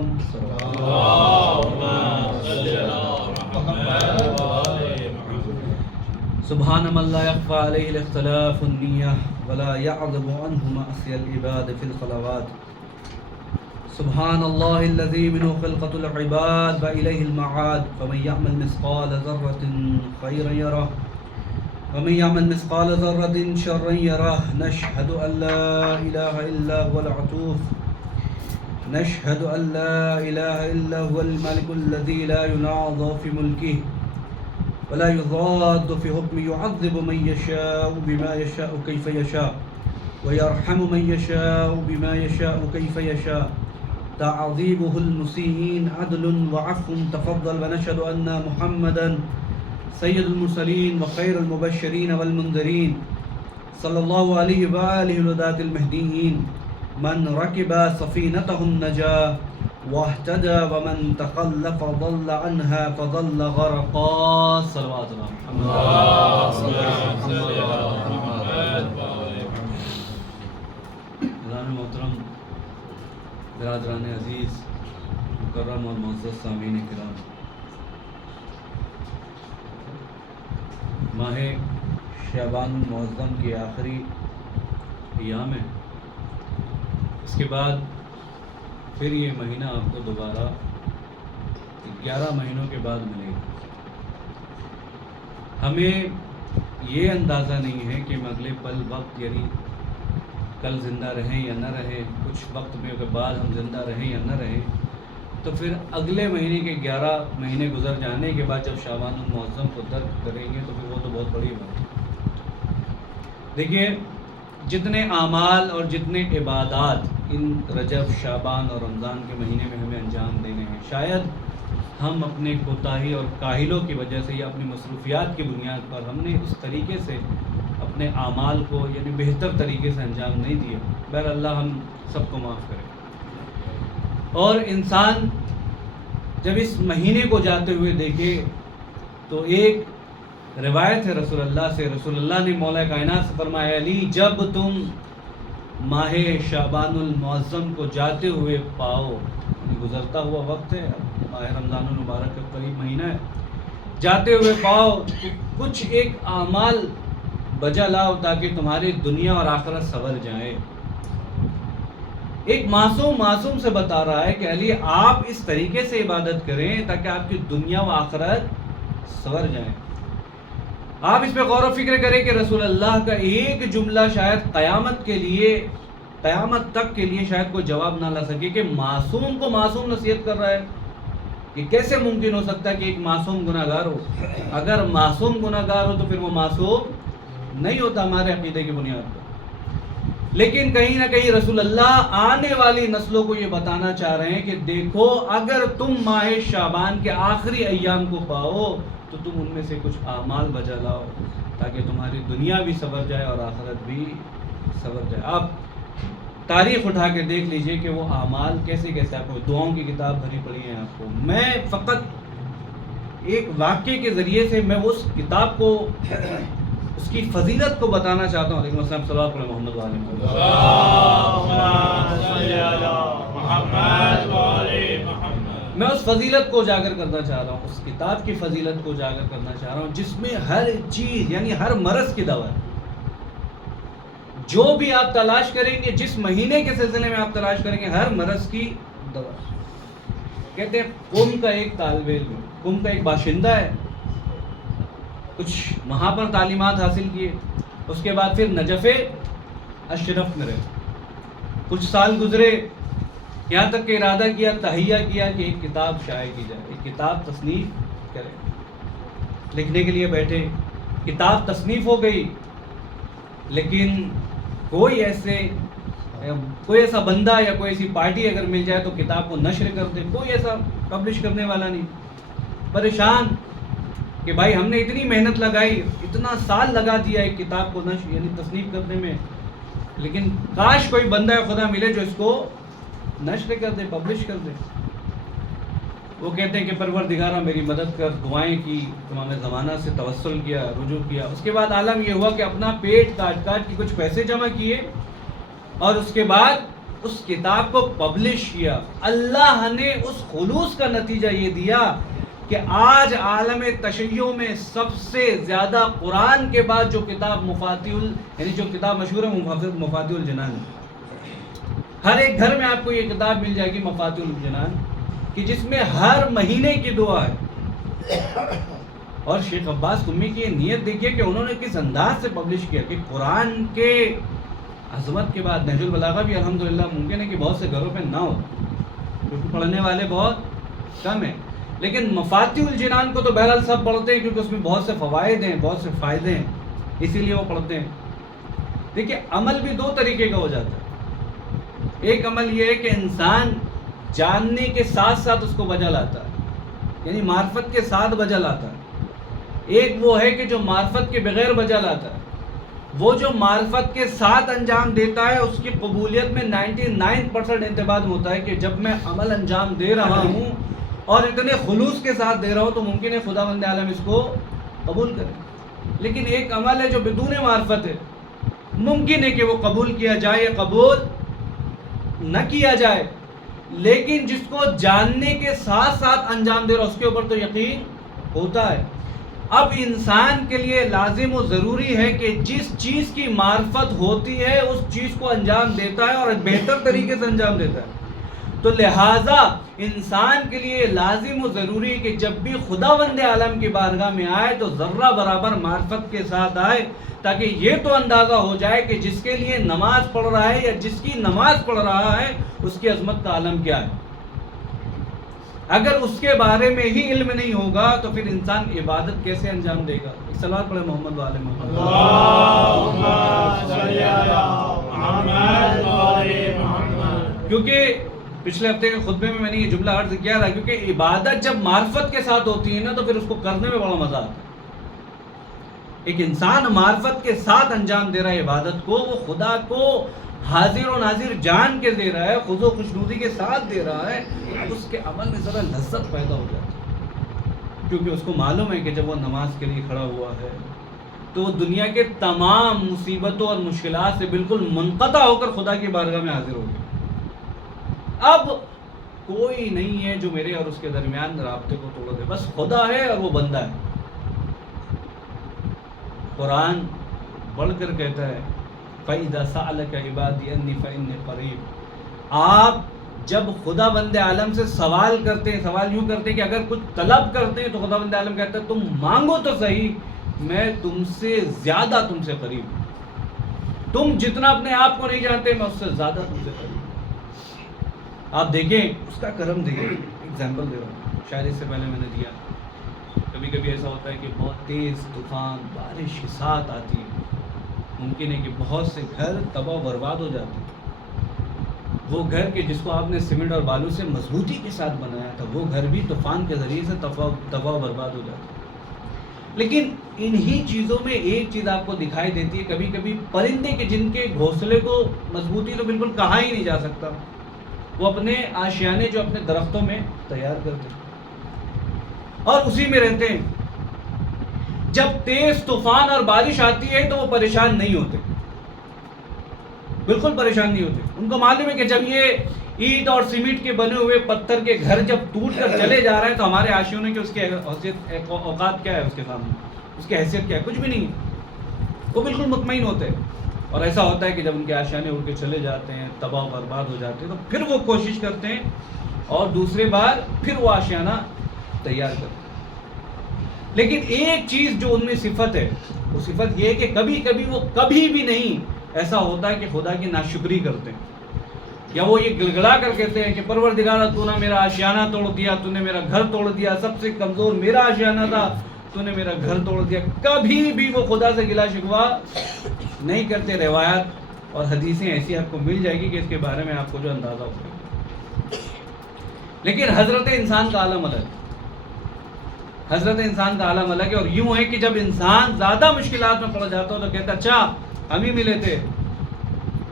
الکرام سبحان من لا يخفى عليه الاختلاف النية ولا يعذب عنه معصية العباد في الخلوات سبحان الله الذي منه خلقة العباد وإليه المعاد فمن يعمل مثقال ذرة خيرا يره ومن يعمل مثقال ذرة شرا يره نشهد أن لا إله إلا هو العطوف نشهد أن لا إله إلا هو الملك الذي لا يناظر في ملكه ولا يضاد في حكمه يعذب من يشاء بما يشاء كيف يشاء ويرحم من يشاء بما يشاء كيف يشاء تعذيبه المسيئين عدل وعفو تفضل ونشهد أن محمدا سيد المرسلين وخير المبشرين والمنذرين صلى الله عليه وآله الهداة المهديين من ركب سفينته النجاة واهتدى ومن تخلف ضل عنها فضل غرقا صلوات الله محترم برادران عزیز مکرم اور معزز سامعین کرام، ماہ شعبان المعظم کی آخری ایام ہے. اس کے بعد پھر یہ مہینہ آپ کو دوبارہ 11 مہینوں کے بعد ملے گا. ہمیں یہ اندازہ نہیں ہے کہ ہم اگلے پل وقت یعنی کل زندہ رہیں یا نہ رہیں، کچھ وقت میں کے بعد ہم زندہ رہیں یا نہ رہیں، تو پھر اگلے مہینے کے 11 مہینے گزر جانے کے بعد جب شعبان المعظم کو درک کریں گے تو پھر وہ تو بہت بڑی بات ہے. دیکھیے، جتنے اعمال اور جتنے عبادات ان رجب، شعبان اور رمضان کے مہینے میں ہمیں انجام دینے ہیں، شاید ہم اپنے کوتاہی اور کاہلوں کی وجہ سے یا اپنی مصروفیات کی بنیاد پر ہم نے اس طریقے سے اپنے اعمال کو یعنی بہتر طریقے سے انجام نہیں دیا. بہر اللہ ہم سب کو معاف کرے. اور انسان جب اس مہینے کو جاتے ہوئے دیکھے تو ایک روایت ہے رسول اللہ سے، رسول اللہ نے مولا کائنات سے فرمایا، علی جب تم ماہ شعبان المعظم کو جاتے ہوئے پاؤ، گزرتا ہوا وقت ہے، ماہ رمضان المبارک کا قریب مہینہ ہے، جاتے ہوئے پاؤ تو کچھ ایک اعمال بجا لاؤ تاکہ تمہاری دنیا اور آخرت سنور جائے. ایک معصوم سے بتا رہا ہے کہ علی آپ اس طریقے سے عبادت کریں تاکہ آپ کی دنیا و آخرت سنور جائیں. آپ اس پہ غور و فکر کریں کہ رسول اللہ کا ایک جملہ شاید قیامت تک کے لیے شاید کوئی جواب نہ لا سکے کہ معصوم کو معصوم نصیحت کر رہا ہے. کہ کیسے ممکن ہو سکتا ہے کہ ایک معصوم گناہ گار ہو؟ اگر معصوم گناہ گار ہو تو پھر وہ معصوم نہیں ہوتا ہمارے عقیدے کی بنیاد پر. لیکن کہیں نہ کہیں رسول اللہ آنے والی نسلوں کو یہ بتانا چاہ رہے ہیں کہ دیکھو، اگر تم ماہ شعبان کے آخری ایام کو پاؤ تو تم ان میں سے کچھ اعمال بجا لاؤ تاکہ تمہاری دنیا بھی سنور جائے اور آخرت بھی سنور جائے. آپ تاریخ اٹھا کے دیکھ لیجئے کہ وہ اعمال کیسے کیسے، آپ کو دعاؤں کی کتاب بھری پڑی ہے. آپ کو میں فقط ایک واقعے کے ذریعے سے میں اس کتاب کو، اس کی فضیلت کو بتانا چاہتا ہوں. علیکم السلام، صلوات علی محمد و آل محمد. میں اس فضیلت کو اجاگر کرنا چاہ رہا ہوں، اس کتاب کی فضیلت کو اجاگر کرنا چاہ رہا ہوں جس میں ہر چیز یعنی ہر مرض کی دوا ہے. جو بھی آپ تلاش کریں گے، جس مہینے کے سلسلے میں آپ تلاش کریں گے، ہر مرض کی دوا. کہتے ہیں قم کا ایک طالب علم، قم کا ایک باشندہ ہے، کچھ وہاں پر تعلیمات حاصل کیے، اس کے بعد پھر نجف اشرف میں رہے. کچھ سال گزرے، یہاں تک کہ ارادہ کیا، تہیہ کیا کہ ایک کتاب شائع کی جائے، ایک کتاب تصنیف کرے. لکھنے کے لیے بیٹھے، کتاب تصنیف ہو گئی، لیکن کوئی ایسا بندہ یا کوئی ایسی پارٹی اگر مل جائے تو کتاب کو نشر کر دے. کوئی ایسا پبلش کرنے والا نہیں. پریشان کہ بھائی ہم نے اتنی محنت لگائی، اتنا سال لگا دیا ایک کتاب کو نشر یعنی تصنیف کرنے میں، لیکن کاش کوئی بندہ خدا ملے جو اس کو نشر کر دے، پبلش کر دے. وہ کہتے ہیں کہ پروردگارہ میری مدد کر، دعائیں کی، تمام زمانہ سے توسل کیا، رجوع کیا. اس کے بعد عالم یہ ہوا کہ اپنا پیٹ کاٹ کے کچھ پیسے جمع کیے اور اس کے بعد اس کتاب کو پبلش کیا، اللہ نے اس خلوص کا نتیجہ یہ دیا کہ آج عالم تشیع میں سب سے زیادہ قرآن کے بعد جو کتاب یعنی جو کتاب مشہور ہے مفاتیح الجنان، ہر ایک گھر میں آپ کو یہ کتاب مل جائے گی مفاتیح الجنان، کہ جس میں ہر مہینے کی دعا ہے۔ اور شیخ عباس قمی کی یہ نیت دیکھیے کہ انہوں نے کس انداز سے پبلش کیا کہ قرآن کے عظمت کے بعد نہج البلاغہ بھی الحمدللہ ممکن ہے کہ بہت سے گھروں پہ نہ ہو کیونکہ پڑھنے والے بہت کم ہیں، لیکن مفاتیح الجنان کو تو بہرحال سب پڑھتے ہیں کیونکہ اس میں بہت سے فوائد ہیں، بہت سے فائدے ہیں، اسی لیے وہ پڑھتے ہیں۔ دیکھیے عمل بھی دو طریقے کا ہو جاتا ہے، ایک عمل یہ ہے کہ انسان جاننے کے ساتھ ساتھ اس کو وجہ لاتا ہے، یعنی معرفت کے ساتھ وجہ لاتا ہے، ایک وہ ہے کہ جو معرفت کے بغیر وجہ لاتا ہے۔ وہ جو معرفت کے ساتھ انجام دیتا ہے اس کی قبولیت میں 99% انتباہ ہوتا ہے کہ جب میں عمل انجام دے رہا ہوں اور اتنے خلوص کے ساتھ دے رہا ہوں تو ممکن ہے خداوند عالم اس کو قبول کرے۔ لیکن ایک عمل ہے جو بدون معرفت ہے، ممکن ہے کہ وہ قبول کیا جائے یا قبول نہ کیا جائے، لیکن جس کو جاننے کے ساتھ ساتھ انجام دے رہا اس کے اوپر تو یقین ہوتا ہے۔ اب انسان کے لیے لازم و ضروری ہے کہ جس چیز کی معرفت ہوتی ہے اس چیز کو انجام دیتا ہے اور بہتر طریقے سے انجام دیتا ہے۔ تو لہٰذا انسان کے لیے لازم و ضروری ہے کہ جب بھی خداوند عالم کی بارگاہ میں آئے تو ذرہ برابر معرفت کے ساتھ آئے، تاکہ یہ تو اندازہ ہو جائے کہ جس کے لیے نماز پڑھ رہا ہے یا جس کی نماز پڑھ رہا ہے اس کی عظمت کا عالم کیا ہے۔ اگر اس کے بارے میں ہی علم نہیں ہوگا تو پھر انسان عبادت کیسے انجام دے گا؟ ایک صلوات پڑھے محمد و آل محمد۔ اللہم صلی علی محمد و آل محمد۔ کیونکہ پچھلے ہفتے کے خطبے میں نے یہ جملہ عرض کیا تھا، کیونکہ عبادت جب معرفت کے ساتھ ہوتی ہے نا تو پھر اس کو کرنے میں بڑا مزہ آتا ہے۔ ایک انسان معرفت کے ساتھ انجام دے رہا ہے عبادت کو، وہ خدا کو حاضر و ناظر جان کے دے رہا ہے، خضوع و خشنودی کے ساتھ دے رہا ہے، اس کے عمل میں ذرا لذت پیدا ہو جاتی ہے، کیونکہ اس کو معلوم ہے کہ جب وہ نماز کے لیے کھڑا ہوا ہے تو وہ دنیا کے تمام مصیبتوں اور مشکلات سے بالکل منقطع ہو کر خدا کی بارگاہ میں حاضر ہو گیا۔ اب کوئی نہیں ہے جو میرے اور اس کے درمیان رابطے کو توڑ دے، بس خدا ہے اور وہ بندہ ہے۔ قرآن بڑھ کر کہتا ہے فَإِذَا سَأَلَكَ عِبَادِي أَنِّي فَإِنِّي قَرِيبٌ۔ آپ جب خدا بند عالم سے سوال کرتے ہیں، سوال یوں کرتے ہیں کہ اگر کچھ طلب کرتے ہیں تو خدا بند عالم کہتا ہے تم مانگو تو صحیح، میں تم سے زیادہ تم سے قریب ہوں، تم جتنا اپنے آپ کو نہیں جانتے میں اس سے زیادہ تم سے قریب ہوں۔ آپ دیکھیں اس کا کرم دیکھیں، ایگزامپل دے رہا ہوں، شاید اس سے پہلے میں نے دیا، کبھی کبھی ایسا ہوتا ہے کہ بہت تیز طوفان بارش کے ساتھ آتی ہے، ممکن ہے کہ بہت سے گھر تباہ و برباد ہو جاتے ہیں۔ وہ گھر کہ جس کو آپ نے سیمنٹ اور بالو سے مضبوطی کے ساتھ بنایا تھا وہ گھر بھی طوفان کے ذریعے سے تباہ و برباد ہو جاتا ہے۔ لیکن انہی چیزوں میں ایک چیز آپ کو دکھائی دیتی ہے، کبھی کبھی پرندے کے جن کے گھونسلے کو مضبوطی تو بالکل کہا ہی نہیں جا سکتا، وہ اپنے آشیانے جو اپنے درختوں میں تیار کرتے ہیں اور اسی میں رہتے ہیں۔ جب تیز طوفان اور بارش آتی ہے تو وہ پریشان نہیں ہوتے، بالکل پریشان نہیں ہوتے۔ ان کو معلوم ہے کہ جب یہ اینٹ اور سیمنٹ کے بنے ہوئے پتھر کے گھر جب ٹوٹ کر چلے جا رہے ہیں تو ہمارے آشیانے کے اس کی حیثیت اوقات کیا ہے، اس کے سامنے اس کی حیثیت کیا ہے، کچھ بھی نہیں ہے، وہ بالکل مطمئن ہوتے ہیں۔ اور ایسا ہوتا ہے کہ جب ان کے آشیانے اڑ کے چلے جاتے ہیں، تباہ و برباد ہو جاتے ہیں، تو پھر وہ کوشش کرتے ہیں اور دوسرے بار پھر وہ آشیانہ تیار کرتے ہیں۔ لیکن ایک چیز جو ان میں صفت ہے، وہ صفت یہ ہے کہ کبھی کبھی وہ کبھی بھی نہیں ایسا ہوتا ہے کہ خدا کی ناشکری کرتے ہیں، یا وہ یہ گڑگڑا کر کہتے ہیں کہ پروردگارا تو نے میرا آشیانہ توڑ دیا، تو نے میرا گھر توڑ دیا، سب سے کمزور میرا آشیانہ تھا، تو نے میرا گھر توڑ دیا۔ کبھی بھی وہ خدا سے گلا شکوہ نہیں کرتے۔ روایات اور حدیثیں ایسی آپ کو مل جائے گی کہ اس کے بارے میں آپ کو جو اندازہ ہوگا۔ لیکن حضرت انسان کا عالم الگ ہے، حضرت انسان کا عالم الگ ہے، اور یوں ہے کہ جب انسان زیادہ مشکلات میں پڑ جاتا ہو تو کہتا اچھا ہم ہی ملے تھے،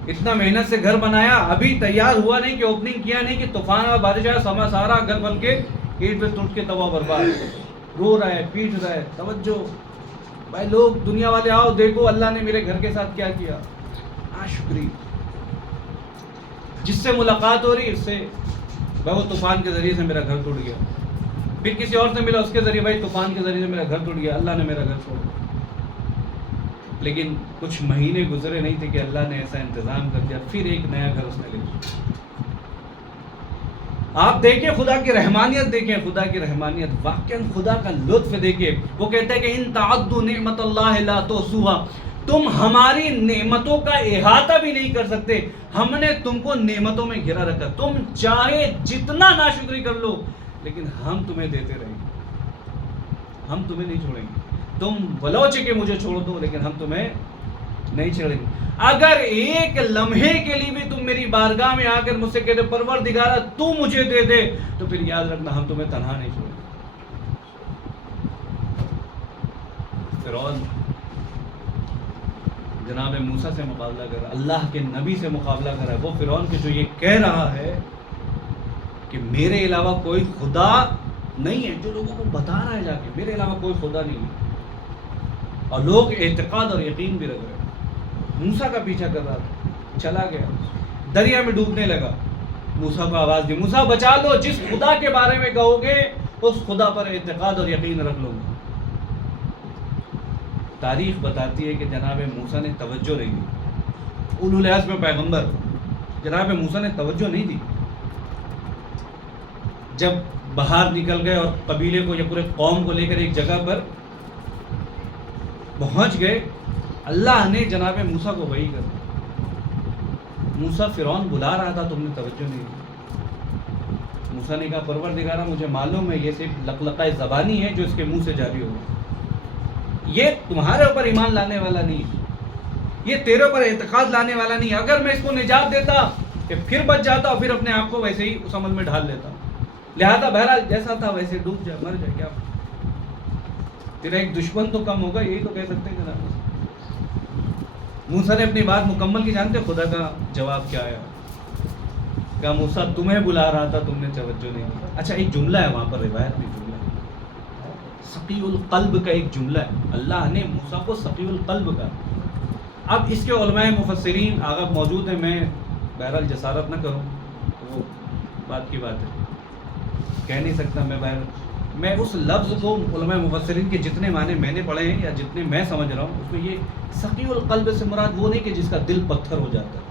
اتنا محنت سے گھر بنایا، ابھی تیار ہوا نہیں کہ اوپننگ کیا نہیں کہ طوفان اور بارش آیا، سما سارا گھر بن کے اینٹ پہ ٹوٹ کے تباہ برباد، رو رہا ہے، پیٹ رہا ہے۔ توجہ بھائی، لوگ دنیا والے آؤ دیکھو اللہ نے میرے گھر کے ساتھ کیا کیا، ناشکری۔ جس سے ملاقات ہو رہی اس سے بھائی وہ طوفان کے ذریعے سے میرا گھر ٹوٹ گیا، پھر کسی اور سے ملا اس کے ذریعے بھائی طوفان کے ذریعے سے میرا گھر ٹوٹ گیا، اللہ نے میرا گھر چھوڑ دیا۔ لیکن کچھ مہینے گزرے نہیں تھے کہ اللہ نے ایسا انتظام کر دیا، پھر ایک نیا گھر اس نے لے لیا۔ آپ دیکھیں خدا کی رحمانیت، دیکھیں خدا کی رحمانیت، واقعاً خدا کا لطف دیکھیں۔ وہ کہتا ہے کہ ان تعدوا نعمت اللہ لا تحصوها، تم ہماری نعمتوں کا احاطہ بھی نہیں کر سکتے، ہم نے تم کو نعمتوں میں گھرا رکھا، تم چاہے جتنا ناشکری کر لو لیکن ہم تمہیں دیتے رہیں گے، ہم تمہیں نہیں چھوڑیں گے، تم بلوچ کے مجھے چھوڑ دو لیکن ہم تمہیں نہیں چھوڑیں گے۔ اگر ایک لمحے کے لیے بھی تم میری بارگاہ میں آ کر مجھ سے کہتے پروردگارہ تو مجھے دے دے، تو پھر یاد رکھنا ہم تمہیں تنہا نہیں چھوڑیں گے۔ فرعون جناب موسیٰ سے مقابلہ کر رہا ہے، اللہ کے نبی سے مقابلہ کر رہا ہے، وہ فرعون کے جو یہ کہہ رہا ہے کہ میرے علاوہ کوئی خدا نہیں ہے، جو لوگوں کو بتا رہا ہے جا کے میرے علاوہ کوئی خدا نہیں ہے، اور لوگ اعتقاد اور یقین بھی رکھ رہے ہیں۔ موسیٰ کا پیچھا کر رہا تھا، چلا گیا دریا میں ڈوبنے لگا، موسیٰ کو آواز دی موسیٰ بچا لو، جس خدا کے بارے میں کہو گے اس خدا پر اعتقاد اور یقین رکھ لوں گا۔ تاریخ بتاتی ہے کہ جناب موسیٰ نے توجہ نہیں دی، اولو العزم پیغمبر جناب موسیٰ نے توجہ نہیں دی۔ جب باہر نکل گئے اور قبیلے کو یا پورے قوم کو لے کر ایک جگہ پر پہنچ گئے، اللہ نے جناب موسیٰ کو وحی کر دی، موسیٰ فرعون بلا رہا تھا تم نے توجہ نہیں دی۔ موسیٰ نے کہا پروردگارہ مجھے معلوم ہے یہ صرف لقلقہ زبانی ہے جو اس کے منہ سے جاری ہوگا، یہ تمہارے اوپر ایمان لانے والا نہیں، یہ تیرے اوپر اعتقاد لانے والا نہیں، اگر میں اس کو نجات دیتا کہ پھر بچ جاتا اور پھر اپنے آپ کو ویسے ہی اس عمل میں ڈھال لیتا، لہذا بہرحال جیسا تھا ویسے ڈوب جائے مر جائے، کیا تیرا ایک دشمن تو کم ہوگا، یہی تو کہہ سکتے ہیں جناب۔ موسیٰ نے اپنی بات مکمل کی، جانتے خدا کا جواب کیا آیا؟ کہا موسیٰ تمہیں بلا رہا تھا تم نے توجہ نہیں دی۔ اچھا ایک جملہ ہے وہاں پر، روایت میں جملہ ہے، سقی القلب کا ایک جملہ ہے، اللہ نے موسیٰ کو سقی القلب کا۔ اب اس کے علماء مفسرین آگے موجود ہیں، میں بہرحال جسارت نہ کروں تو وہ بات کی بات ہے، کہہ نہیں سکتا میں اس لفظ کو علماء مفسرین کے جتنے معنی میں نے پڑھے ہیں یا جتنے میں سمجھ رہا ہوں اس میں یہ سقی القلب سے مراد وہ نہیں کہ جس کا دل پتھر ہو جاتا ہے،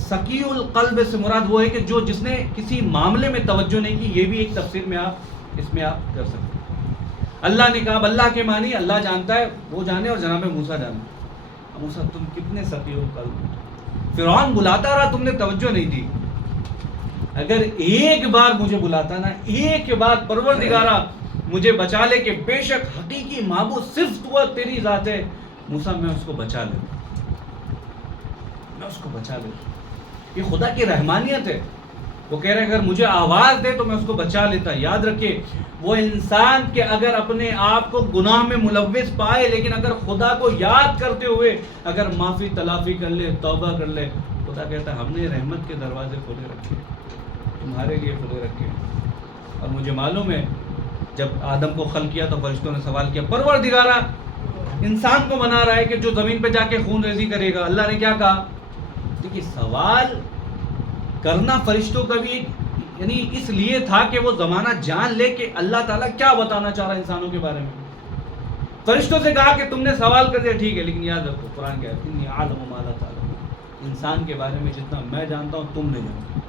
سقی القلب سے مراد وہ ہے کہ جس نے کسی معاملے میں توجہ نہیں کی، یہ بھی ایک تفسیر میں آپ اس میں آپ کر سکتے ہیں۔ اللہ نے کہا اب اللہ کے معنی اللہ جانتا ہے، وہ جانے اور جناب موسیٰ جانے۔ موسیٰ تم کتنے سقی القلب، فرعون بلاتا رہا تم نے توجہ نہیں دی، اگر ایک بار مجھے بلاتا نا، ایک بار پروردگارہ مجھے بچا لے کہ بے شک حقیقی معبود صرف تو تیری ذات ہے، موسیٰ میں اس کو بچا لے، میں اس کو بچا لے۔ یہ خدا کی رحمانیت ہے، وہ کہہ رہے اگر مجھے آواز دے تو میں اس کو بچا لیتا۔ یاد رکھے وہ انسان کے اگر اپنے آپ کو گناہ میں ملوث پائے لیکن اگر خدا کو یاد کرتے ہوئے اگر معافی تلافی کر لے، توبہ کر لے، خدا کہتا ہے ہم نے رحمت کے دروازے کھولے رکھے، تمہارے لیے کھلے رکھے۔ اور مجھے معلوم ہے جب آدم کو خلق کیا تو فرشتوں نے سوال کیا پروردگارہ انسان کو بنا رہا ہے کہ جو زمین پہ جا کے خون ریزی کرے گا، اللہ نے کیا کہا؟ دیکھیے سوال کرنا فرشتوں کا بھی یعنی اس لیے تھا کہ وہ زمانہ جان لے کہ اللہ تعالیٰ کیا بتانا چاہ رہا ہے انسانوں کے بارے میں۔ فرشتوں سے کہا کہ تم نے سوال کر دیا ٹھیک ہے، لیکن یاد رکھو قرآن کہتا ہے انی اعلم ما لا تعلمون، انسان کے بارے میں جتنا میں جانتا ہوں تم نہیں جانتے۔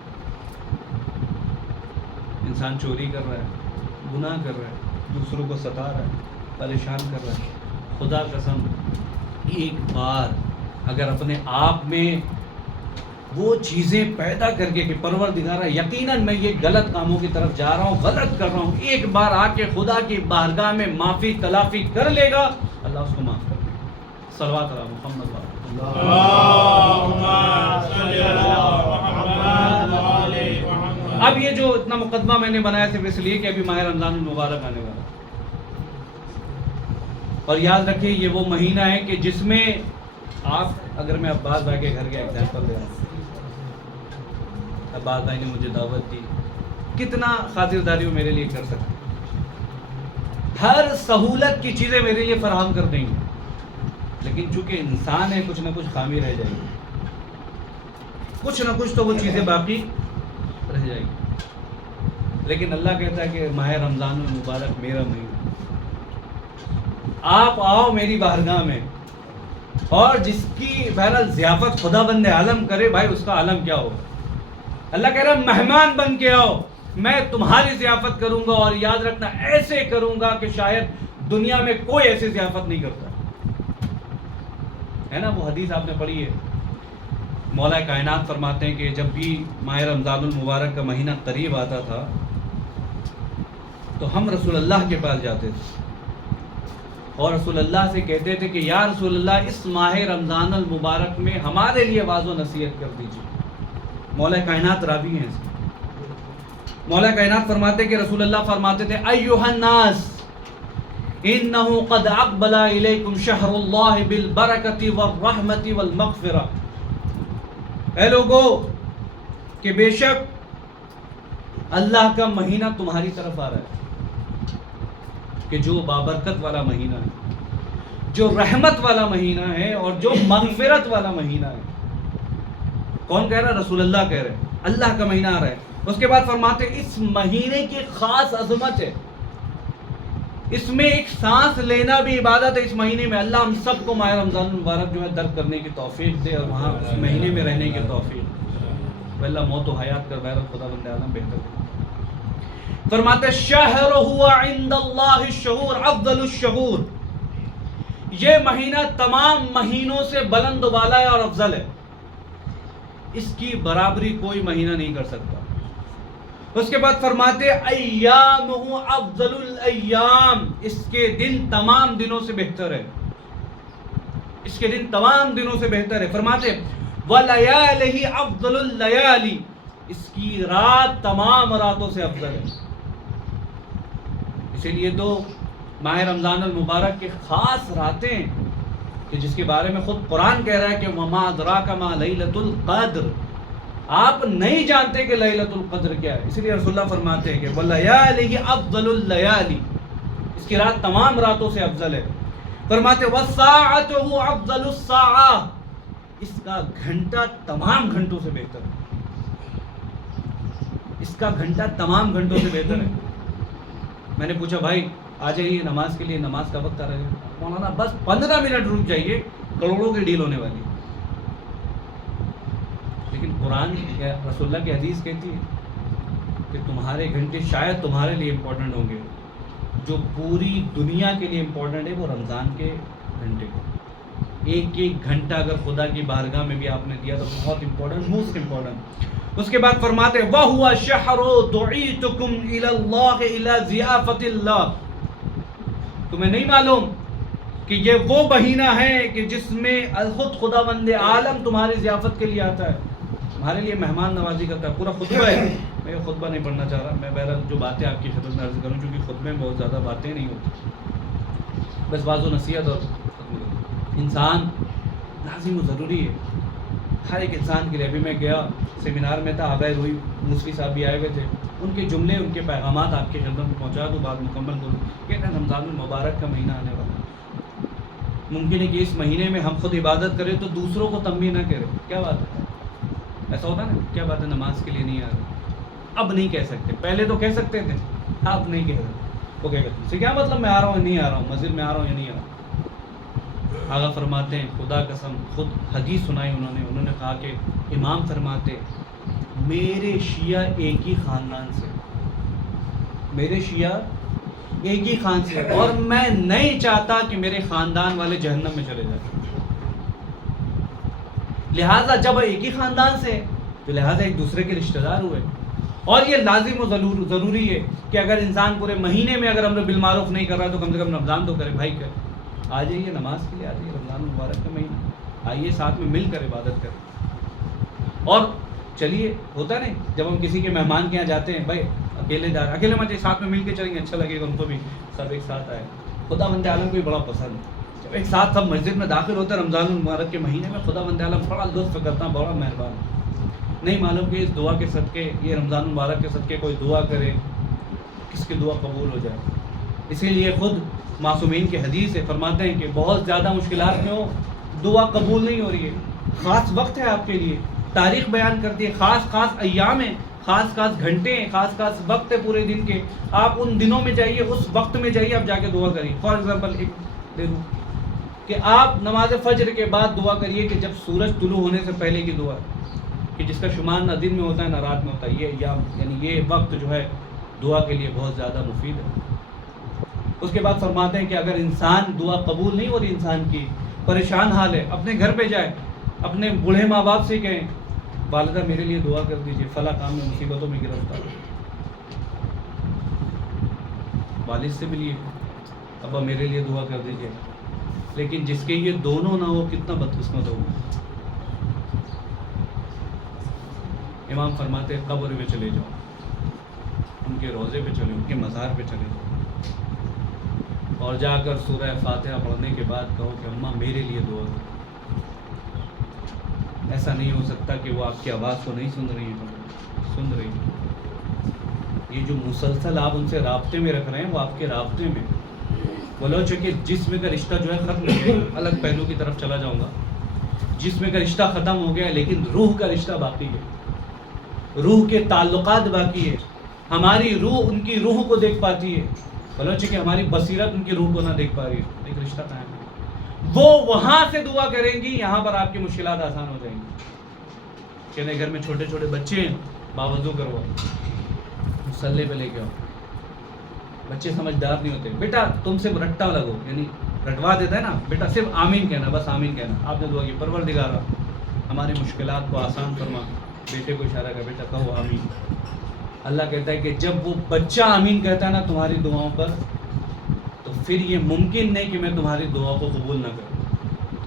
انسان چوری کر رہا ہے، گناہ کر رہا ہے، دوسروں کو ستا رہا ہے، پریشان کر رہا ہے، خدا قسم ایک بار اگر اپنے آپ میں وہ چیزیں پیدا کر کے کہ پروردگارہ یقیناً میں یہ غلط کاموں کی طرف جا رہا ہوں، غلط کر رہا ہوں، ایک بار آ کے خدا کی بارگاہ میں معافی تلافی کر لے گا، اللہ اس کو معاف کر دے گا۔ صلوات علی محمد اب یہ جو اتنا مقدمہ میں نے بنایا صرف اس لیے کہ ابھی ماہ رمضان المبارک آنے والا، اور یاد رکھیں یہ وہ مہینہ ہے کہ جس میں آپ اگر میں عباس بھائی کے گھر کا ایگزامپل لے رہا ہوں، عباس بھائی نے مجھے دعوت دی، کتنا خاطرداری وہ میرے لیے کر سکتے، ہر سہولت کی چیزیں میرے لیے فراہم کر دیں گے، لیکن چونکہ انسان ہے کچھ نہ کچھ خامی رہ جائے گی۔ کچھ نہ کچھ تو وہ چیزیں باقی رہ جائیں گی. لیکن اللہ کہتا ہے کہ ماہ رمضان المبارک میرا مہینہ، آپ آؤ میری بارگاہ میں، اور جس کی بہرحال ضیافت خدا بند عالم کرے بھائی اس کا عالم کیا ہوگا. اللہ کہہ رہا ہے مہمان بن کے آؤ، میں تمہاری ضیافت کروں گا، اور یاد رکھنا ایسے کروں گا کہ شاید دنیا میں کوئی ایسی ضیافت نہیں کرتا ہے نا. وہ حدیث آپ نے پڑھی ہے، مولا کائنات فرماتے ہیں کہ جب بھی ماہ رمضان المبارک کا مہینہ قریب آتا تھا تو ہم رسول اللہ کے پاس جاتے تھے اور رسول اللہ سے کہتے تھے کہ یا رسول اللہ اس ماہ رمضان المبارک میں ہمارے لیے واعظ و نصیحت کر دیجیے. مولا کائنات راوی ہیں اس میں. مولا کائنات فرماتے کہ رسول اللہ فرماتے تھے ایھا الناس انہ قد اقبل الیکم شہر اللہ بالبرکۃ والرحمۃ والمغفرہ. اے لوگو کہ بے شک اللہ کا مہینہ تمہاری طرف آ رہا ہے، کہ جو بابرکت والا مہینہ ہے، جو رحمت والا مہینہ ہے، اور جو مغفرت والا مہینہ ہے. کون کہہ رہا ہے؟ رسول اللہ کہہ رہے ہیں. اللہ کا مہینہ آ رہا ہے. اس کے بعد فرماتے اس مہینے کی خاص عظمت ہے، اس میں ایک سانس لینا بھی عبادت ہے. اس مہینے میں اللہ ہم سب کو ماہ رمضان المبارک جو ہے درک کرنے کی توفیق دے، اور وہاں اس مہینے میں رہنے کی توفیق. اللہ موت و حیات کر بہرحال خدا بند عالم بہتر ہے. فرماتے شہر ہوا عند اللہ الشہور افضل الشہور، یہ مہینہ تمام مہینوں سے بلند و بالا ہے اور افضل ہے، اس کی برابری کوئی مہینہ نہیں کر سکتا. اس کے بعد فرماتے ایامہ افضل الایام، اس کے دن تمام دنوں سے بہتر ہے، اس کے دن تمام دنوں سے بہتر ہے. فرماتے ولیالہ افضل اللیالی، اس کی رات تمام راتوں سے افضل ہے. اسی لیے تو ماہ رمضان المبارک کے خاص راتیں کہ جس کے بارے میں خود قرآن کہہ رہا ہے کہ وما ادراک ما لیلۃ القدر، آپ نہیں جانتے کہ لیلۃ القدر کیا ہے. اسی لیے رسول اللہ فرماتے ہیں کہ ولیالہ افضل اللیالی، اس کی رات تمام راتوں سے افضل ہے. فرماتے وساعتہ افضل الساعہ، اس کا گھنٹہ تمام گھنٹوں سے بہتر ہے، اس کا گھنٹہ تمام گھنٹوں سے بہتر ہے. میں نے پوچھا بھائی آ جائیے نماز کے لیے، نماز کا وقت آ رہا ہے. مولانا بس 15 منٹ رک جائیے، کروڑوں کی ڈیل ہونے والی. لیکن قرآن رسول اللہ کی حدیث کہتی ہے کہ تمہارے گھنٹے شاید تمہارے لیے امپورٹنٹ ہوں گے، جو پوری دنیا کے لیے امپورٹنٹ ہے وہ رمضان کے گھنٹے. ایک ایک گھنٹہ اگر خدا کی بارگاہ میں بھی آپ نے دیا تو بہت امپورٹنٹ، موسٹ امپورٹنٹ. اس کے بعد فرماتے وَهُوَ شَهْرُ دُعِيتُكُمْ إِلَى اللَّهِ إِلَى زِيَافَةِ اللَّهِ. تمہیں نہیں معلوم کہ یہ وہ مہینہ ہے کہ جس میں خود خدا بند عالم تمہاری ضیافت کے لیے آتا ہے، تمہارے لیے مہمان نوازی کرتا ہے. پورا خطبہ ہے، میں خطبہ نہیں پڑھنا چاہ رہا، میں بہرحال جو باتیں آپ کی خدمت میں عرض کروں چونکہ خطبے میں بہت زیادہ باتیں نہیں ہوتی، بس واضح و نصیحت. اور انسان لازم و ضروری ہے ہر ایک انسان کے لیے. ابھی میں گیا سیمینار میں تھا، آبائی روئی موسوی صاحب بھی آئے ہوئے تھے، ان کے جملے ان کے پیغامات آپ کی خدمت میں پہنچا دوں، بات مکمل کروں. کہتے ہیں رمضان المبارک کا مہینہ آنے والا ہے، ممکن ہے کہ اس مہینے میں ہم خود عبادت کریں تو دوسروں کو تنبیہ نہ کریں. کیا بات ہے؟ ایسا ہوتا نا، کیا بات ہے نماز کے لیے نہیں آ رہے، اب نہیں کہہ سکتے، پہلے تو کہہ سکتے تھے، اب نہیں کہہ رہے. وہ کہہ گا کیا مطلب میں آ رہا ہوں یا نہیں آ رہا ہوں، مسجد میں آ رہا ہوں یا نہیں آ رہا ہوں. آغا فرماتے ہیں خدا قسم، خود حدیث سنائی انہوں نے کہا کہ امام فرماتے میرے شیعہ ایک ہی خاندان سے، میرے شیعہ ایک ہی خان سے، اور میں نہیں چاہتا کہ میرے خاندان والے جہنم میں چلے جائیں. لہٰذا جب ایک ہی خاندان سے تو لہٰذا ایک دوسرے کے رشتہ دار ہوئے. اور یہ لازم و ضروری ہے کہ اگر انسان پورے مہینے میں اگر امر بالمعروف نہیں کر رہا تو کم سے کم رمضان تو کرے. بھائی کرے، آ جائیے نماز کے لیے، آ جائیے رمضان مبارک کا مہینہ، آئیے ساتھ میں مل کر عبادت کریں. اور چلیے ہوتا نہیں جب ہم کسی کے مہمان کے یہاں جاتے ہیں، بھائی اکیلے جا رہے، اکیلے مت جائیے، ساتھ میں مل کے چلیں گے، اچھا لگے گا ان کو بھی، سب ایک ساتھ آئے. خدا بند عالم کو بھی بڑا پسند ہے جب ایک ساتھ سب مسجد میں داخل ہوتے ہیں رمضان المبارک کے مہینے میں. خدا بند عالم بڑا لطف کرتا ہے، بڑا مہربان. نہیں معلوم کہ اس دعا کے صدقے، یہ رمضان المبارک کے صدقے کوئی دعا کرے، کس کی دعا قبول ہو جائے. اسی لیے خود معصومین کی حدیث ہے، فرماتے ہیں کہ بہت زیادہ مشکلات میں ہو، دعا قبول نہیں ہو رہی ہے، خاص وقت ہے آپ کے لیے، تاریخ بیان کرتی ہے، خاص خاص ایام ہیں، خاص خاص گھنٹے ہیں، خاص خاص وقت ہے پورے دن کے. آپ ان دنوں میں جائیے، اس وقت میں جائیے، آپ جا کے دعا کریے. فار ایگزامپل ایک دے دوں کہ آپ نماز فجر کے بعد دعا کریے کہ جب سورج طلوع ہونے سے پہلے کی دعا کہ جس کا شمار نہ دن میں ہوتا ہے نہ رات میں ہوتا ہے. یہ ایام یعنی یہ وقت جو ہے دعا کے لیے بہت زیادہ مفید ہے. اس کے بعد فرماتے ہیں کہ اگر انسان دعا قبول نہیں ہو رہی، انسان کی پریشان حال ہے، اپنے گھر پہ جائے، اپنے بوڑھے ماں باپ سے کہیں والدہ میرے لیے دعا کر دیجیے، فلاں کام میں مصیبتوں میں گرفتار ہوں. والد سے ملیے، ابا میرے لیے دعا کر دیجیے. لیکن جس کے یہ دونوں نہ ہو کتنا بدقسمت ہوگا. امام فرماتے ہیں قبر پہ چلے جاؤ، ان کے روضے پہ چلے، ان کے مزار پہ چلے جاؤ اور جا کر سورہ فاتحہ پڑھنے کے بعد کہو کہ اماں میرے لیے دعا کرو. ایسا نہیں ہو سکتا کہ وہ آپ کی آواز کو نہیں سن رہی ہیں، سن رہی ہیں. یہ جو مسلسل آپ ان سے رابطے میں رکھ رہے ہیں وہ آپ کے رابطے میں بولو چونکہ جسم کا رشتہ جو ہے ختم ہو گیا. الگ پہلو کی طرف چلا جاؤں گا. جسم کا رشتہ ختم ہو گیا لیکن روح کا رشتہ باقی ہے، روح کے تعلقات باقی ہے. ہماری روح ان کی روح کو دیکھ پاتی ہے، بولو چونکہ ہماری بصیرت ان کی روح کو نہ دیکھ پا رہی ہے. ایک رشتہ قائم ہے. وہ وہاں سے دعا کریں گی، یہاں پر آپ کی مشکلات آسان ہو جائیں گی. کہنے گھر میں چھوٹے چھوٹے بچے ہیں، باوضو کرواؤ، مصلی پہ لے کے آؤ. بچے سمجھدار نہیں ہوتے. بیٹا تم سے رٹا لگو، یعنی رٹوا دیتا ہے نا، بیٹا صرف آمین کہنا، بس آمین کہنا. آپ نے دعا کی پروردگارا ہماری مشکلات کو آسان فرما. بیٹے کو اشارہ کر بیٹا کہو آمین. اللہ کہتا ہے کہ جب وہ بچہ آمین کہتا ہے نا تمہاری دعاؤں پر، تو پھر یہ ممکن نہیں کہ میں تمہاری دعا کو قبول نہ کروں.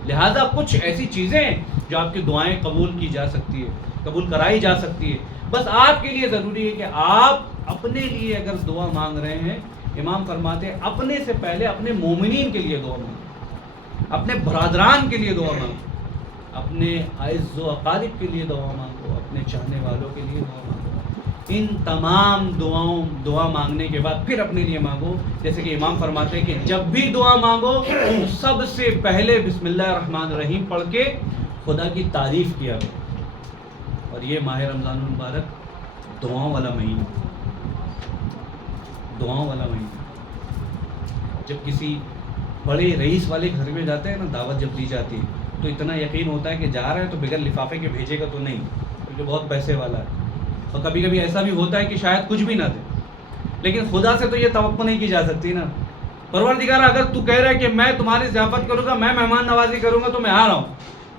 لہذا کچھ ایسی چیزیں ہیں جو آپ کی دعائیں قبول کی جا سکتی ہے، قبول کرائی جا سکتی ہے. بس آپ کے لیے ضروری ہے کہ آپ اپنے لیے اگر دعا مانگ رہے ہیں، امام فرماتے ہیں اپنے سے پہلے اپنے مومنین کے لیے دعا مانگو، اپنے برادران کے لیے دعا مانگو، اپنے اعز و اقارب کے لیے دعا مانگو، اپنے چاہنے والوں کے لیے دعا مانگو. ان تمام دعا مانگنے کے بعد پھر اپنے لیے مانگو. جیسے کہ امام فرماتے ہیں کہ جب بھی دعا مانگو تو سب سے پہلے بسم اللہ الرحمن الرحیم پڑھ کے خدا کی تعریف کیا کرو. اور یہ ماہ رمضان المبارک دعاؤں والا مہینہ، دعاؤں والا مہینہ. جب کسی بڑے رئیس والے گھر میں جاتے ہیں نا، دعوت جب دی جاتی ہے تو اتنا یقین ہوتا ہے کہ جا رہے ہیں تو بغیر لفافے کے بھیجے گا تو نہیں، کیونکہ بہت پیسے والا ہے. اور کبھی کبھی ایسا بھی ہوتا ہے کہ شاید کچھ بھی نہ دے. لیکن خدا سے تو یہ توقع نہیں کی جا سکتی نا. پروردگار اگر تو کہہ رہا ہے کہ میں تمہاری ضیافت کروں گا، میں مہمان نوازی کروں گا تو میں آ رہا ہوں،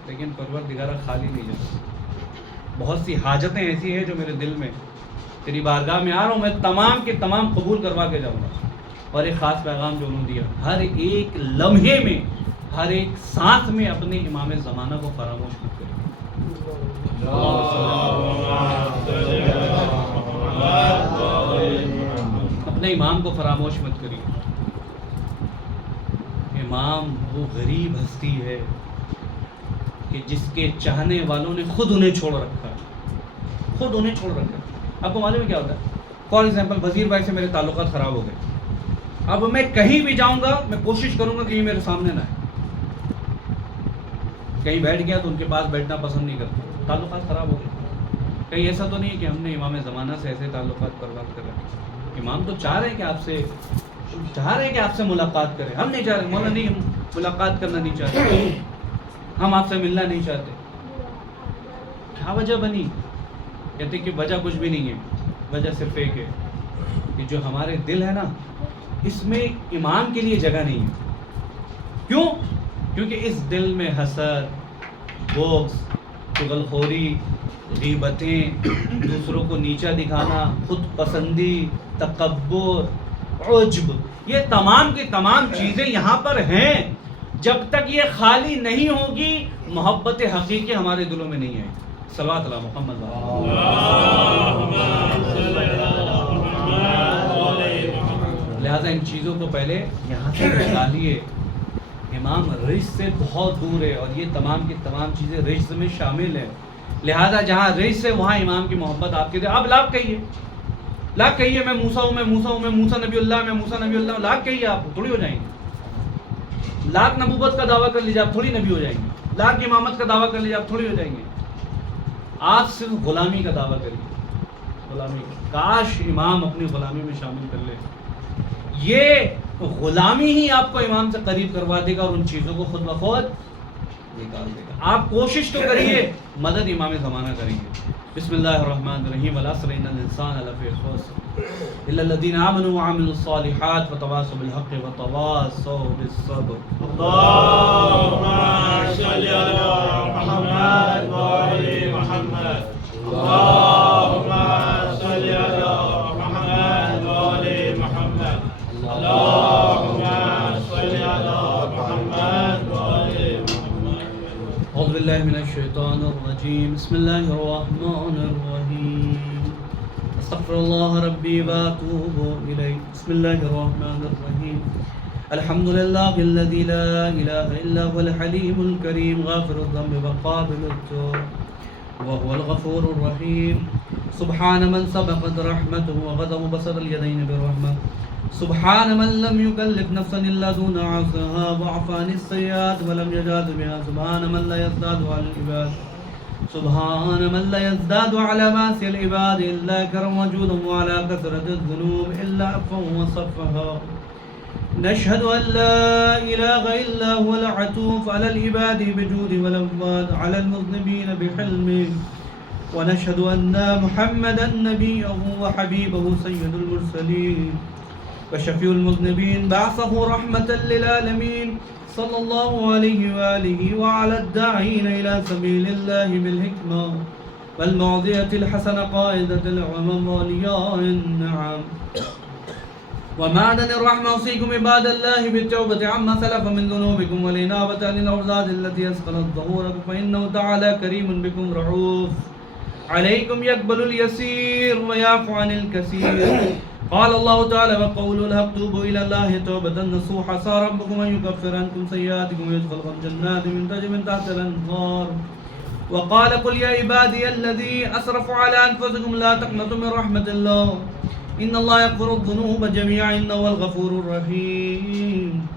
لیکن پروردگار خالی نہیں جاتا. بہت سی حاجتیں ایسی ہیں جو میرے دل میں تیری بارگاہ میں آ رہا ہوں، میں تمام کے تمام قبول کروا کے جاؤں گا. اور ایک خاص پیغام جو انہوں نے دیا، ہر ایک لمحے میں، ہر ایک سانس میں اپنے امام زمانہ کو فراموش مت کریں. اپنے امام کو فراموش مت کریے. امام وہ غریب ہستی ہے کہ جس کے چاہنے والوں نے خود انہیں چھوڑ رکھا ہے، خود انہیں چھوڑ رکھا ہے. آپ کو معلوم ہے کیا ہوتا ہے؟ فار ایگزامپل وزیر بھائی سے میرے تعلقات خراب ہو گئے. اب میں کہیں بھی جاؤں گا میں کوشش کروں گا کہ یہ میرے سامنے نہ آئے. کہیں بیٹھ گیا تو ان کے پاس بیٹھنا پسند نہیں کرتا، تعلقات خراب ہو گئے. کہیں ایسا تو نہیں ہے کہ ہم نے امام زمانہ سے ایسے تعلقات برباد کر رکھے. امام تو چاہ رہے ہیں کہ آپ سے ملاقات کریں. ہم نہیں چاہ رہے، مولا نہیں، ہم ملاقات کرنا نہیں چاہتے، ہم آپ سے ملنا نہیں چاہتے. کیا وجہ بنی؟ کہتے کہ وجہ کچھ بھی نہیں ہے، وجہ صرف ایک ہے کہ جو ہمارے دل ہے نا اس میں امام کے لیے جگہ نہیں ہے. کیوں؟ کیونکہ اس دل میں حسد، بغض، چغلخوری، غیبتیں، دوسروں کو نیچا دکھانا، خود پسندی، تکبر، عجب، یہ تمام کی تمام چیزیں یہاں پر ہیں. جب تک یہ خالی نہیں ہوگی محبت حقیقی ہمارے دلوں میں نہیں آئے. صلوات علی محمد. لہذا ان چیزوں کو پہلے یہاں سے نکالیے. امام رجس سے بہت دور ہے اور یہ تمام کی تمام چیزیں رجس میں شامل ہیں. لہذا جہاں رجس ہے وہاں امام کی محبت آپ کے دل. اب لاکھ کہیے میں موسیٰ ہوں، میں موسیٰ نبی اللہ، میں موسیٰ نبی اللہ. لاکھ کہیے آپ تھوڑی ہو جائیں گے. لاکھ نبوت کا دعویٰ کر لیجیے آپ تھوڑی نبی ہو جائیں گے. لاکھ امامت کا دعویٰ کر لیجیے آپ تھوڑی ہو جائیں گے. آپ صرف غلامی کا دعویٰ کریے، غلامی کا، کاش امام اپنی غلامی میں شامل کر لے. یہ غلامی ہی آپ کو امام سے قریب کروا دے گا اور ان چیزوں کو خود بخود نکال دے گا. آپ کوشش تو کریے، مدد امام زمانہ کریں گے. بسم اللہ الرحمن الرحیم. والعصر ان الانسان لفی خسر الا الذین آمنوا وعملوا الصالحات وتواصوا بالحق وتواصوا بالصبر. اللهم صل على محمد وآل محمد. اللهم صل على محمد وآل محمد. اللهم صل على محمد وآل محمد. اعوذ باللہ من الشیطان الرجیم. بسم اللہ الرحمن الرحیم. استغفر اللہ ربی واتوب الیہ. بسم اللہ الرحمن الرحیم. الحمد للہ الذی لا الہ الا هو الحلیم الکریم غافر الذنب وقابل التوب وهو الغفور الرحیم. سبحان من سبقت رحمته وغضب بسط الیدین بالرحمہ. سبحان من لم يكلف نفسا الا دون عصاها وعفى عن السيئات ولم يجاز بها. سبحان من لا يزداد على العباد. سبحان من لا يزداد على معصية العباد الا كرم وجودا وعلى كثرة الذنوب الا عفوا وصفها. نشهد ان لا اله الا هو العطوف على العباد بجوده والعباد على المذنبين بحلمه. ونشهد ان محمدا نبيه وحبيبه سيد المرسلين وشفيع المذنبين بعثه رحمة للعالمين صلى الله عليه وآله وعلى الداعين إلى سبيل الله بالحكمة والموعظة الحسنة قائدة الأمم وأولياء النعم. ومعدن الرحمة أوصيكم عباد الله بالتوبة عما سلف من ذنوبكم والإنابة عن الأوزار التي أثقلت ظهوركم فإنه تعالى كريم بكم رعوف عليكم يقبل اليسير ويعفو عن الكثير. قال الله تعالى وقول الحق توبوا إلى الله توبة نصوحا عسى ربكم أن يكفر عنكم سيئاتكم ويدخلكم جنات من تجري من تحتها الأنهار. وقال قل يا عبادي الذين أسرفوا على أنفسكم لا تقنطوا من رحمة الله إن الله يغفر الذنوب جميعا إنه هو الغفور الرحيم.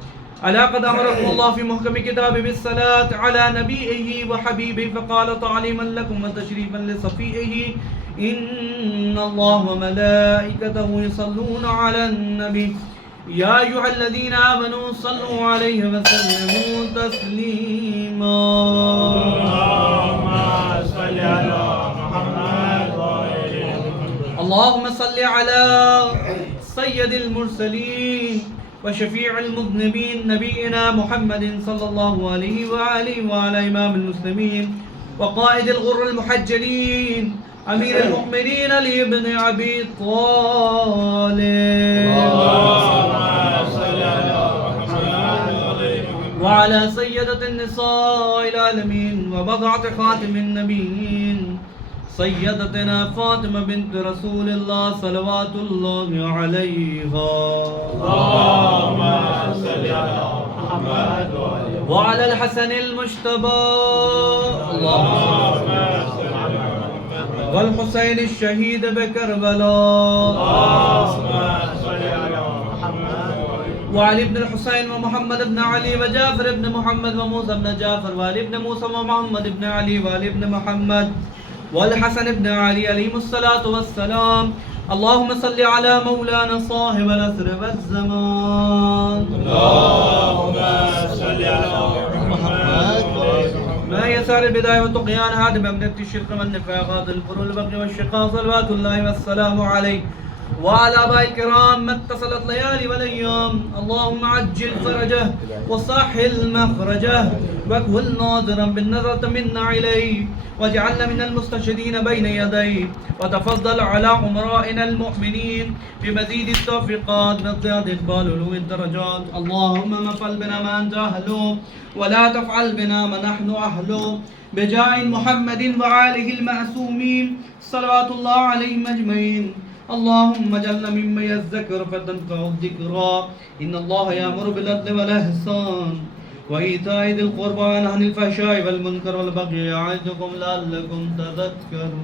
ألا قد أمركم الله في محكم كتابه بالصلاة على نبيه وحبيبه فقال تعليما لكم وتشريفا لصفيه إن الله وملائكته يصلون على النبي يا أيها الذين آمنوا صلوا عليه وسلموا تسليما. اللهم صل على محمد وآل محمد. اللهم صل على سيد المرسلين وشفيع المذنبين نبينا محمد صلى الله عليه وآله وعلى إمام المسلمين وقائد الغر المحجلين أمير المؤمنين علي بن أبي طالب وعلى سيدة النساء العالمين وبضعة خاتم النبيين سيدتنا فاطمة بنت رسول الله صلوات الله عليها. اللهم صل على محمد وعلى الحسن المجتبى اللهم صل على محمد والحسين الشهيد بكربلاء اللهم صل على محمد وعلي بن الحسين ومحمد بن علي وجعفر بن محمد وموسى بن جعفر وعلي بن موسى ومحمد بن علي وعلي بن محمد والحسن بن علي عليهم الصلاة والسلام. اللهم صل على مولانا صاحب العصر والزمان. اللهم صل على محمد ما يسار البداية والطغيان هادم أمنة الشرك والنفاقات الفرور البغي والشقاق صلوات الله والسلام عليه وعلى آباء الكرام ما اتصلت ليالي والأيام. اللهم عجل فرجه وصحل مخرجه وكن ناظرا بالنظرة منا إليه واجعلنا من المستشهدين بين يديه وتفضل على عمرائنا المؤمنين بمزيد التوفيقات بزيادة إقبال علو الدرجات. اللهم ما افعل بنا ما أنت أهله ولا تفعل بنا ما نحن أهله بجاه محمد وآله المعصومين صلوات الله عليهم أجمعين. اللهم اجعلنا ممن يذكر فتنفع الذكرى. إن الله يأمر بالعدل والإحسان وإيتاء ذي القربى وينهى عن الفحشاء والمنكر والبغي يعظكم لعلكم تذكرون.